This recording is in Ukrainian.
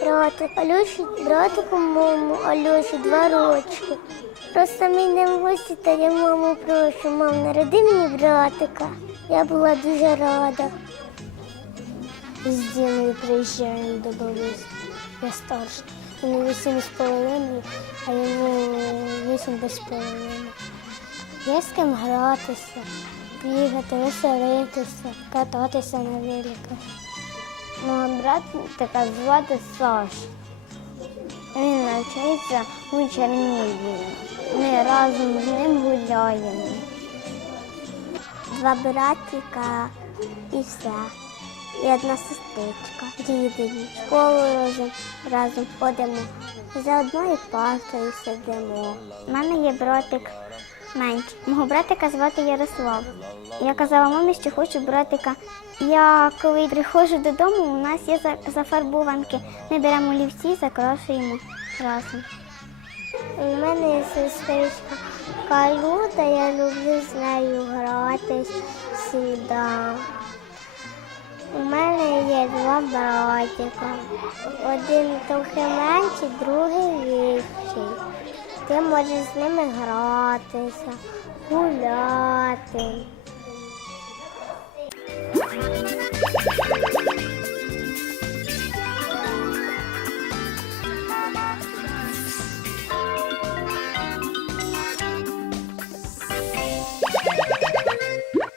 братик. Альоші, братику моєму, Альоші, два рочки. Просто ми йдемо в гості, та я маму прошу, мам, народи мені братика. Я була дуже рада. З Діною приїжджаємо до бабусі. Я старша. Мені вісім з половиною, а йому вісім без половини. Є з ким гратися, бігати, веселитися, кататися на великах. Братика звати Саш. Він навчається у Чернігові. Ми разом з ним гуляємо. Два братика і все. І одна сестричка. Діти в школу разом, разом ходимо. За одною партою сидимо. У мене є братик менший. Мого братика звати Ярослав. Я казала мамі, що хочу братика. Я коли приходжу додому, у нас є за- зафарбованки. Ми беремо олівці, закрашуємо разом. У мене є сестричка Калюта, я люблю з нею гратись завжди. У мене є два братика. Один трохи менший, другий вищий. Ти можеш з ними гратися, гуляти.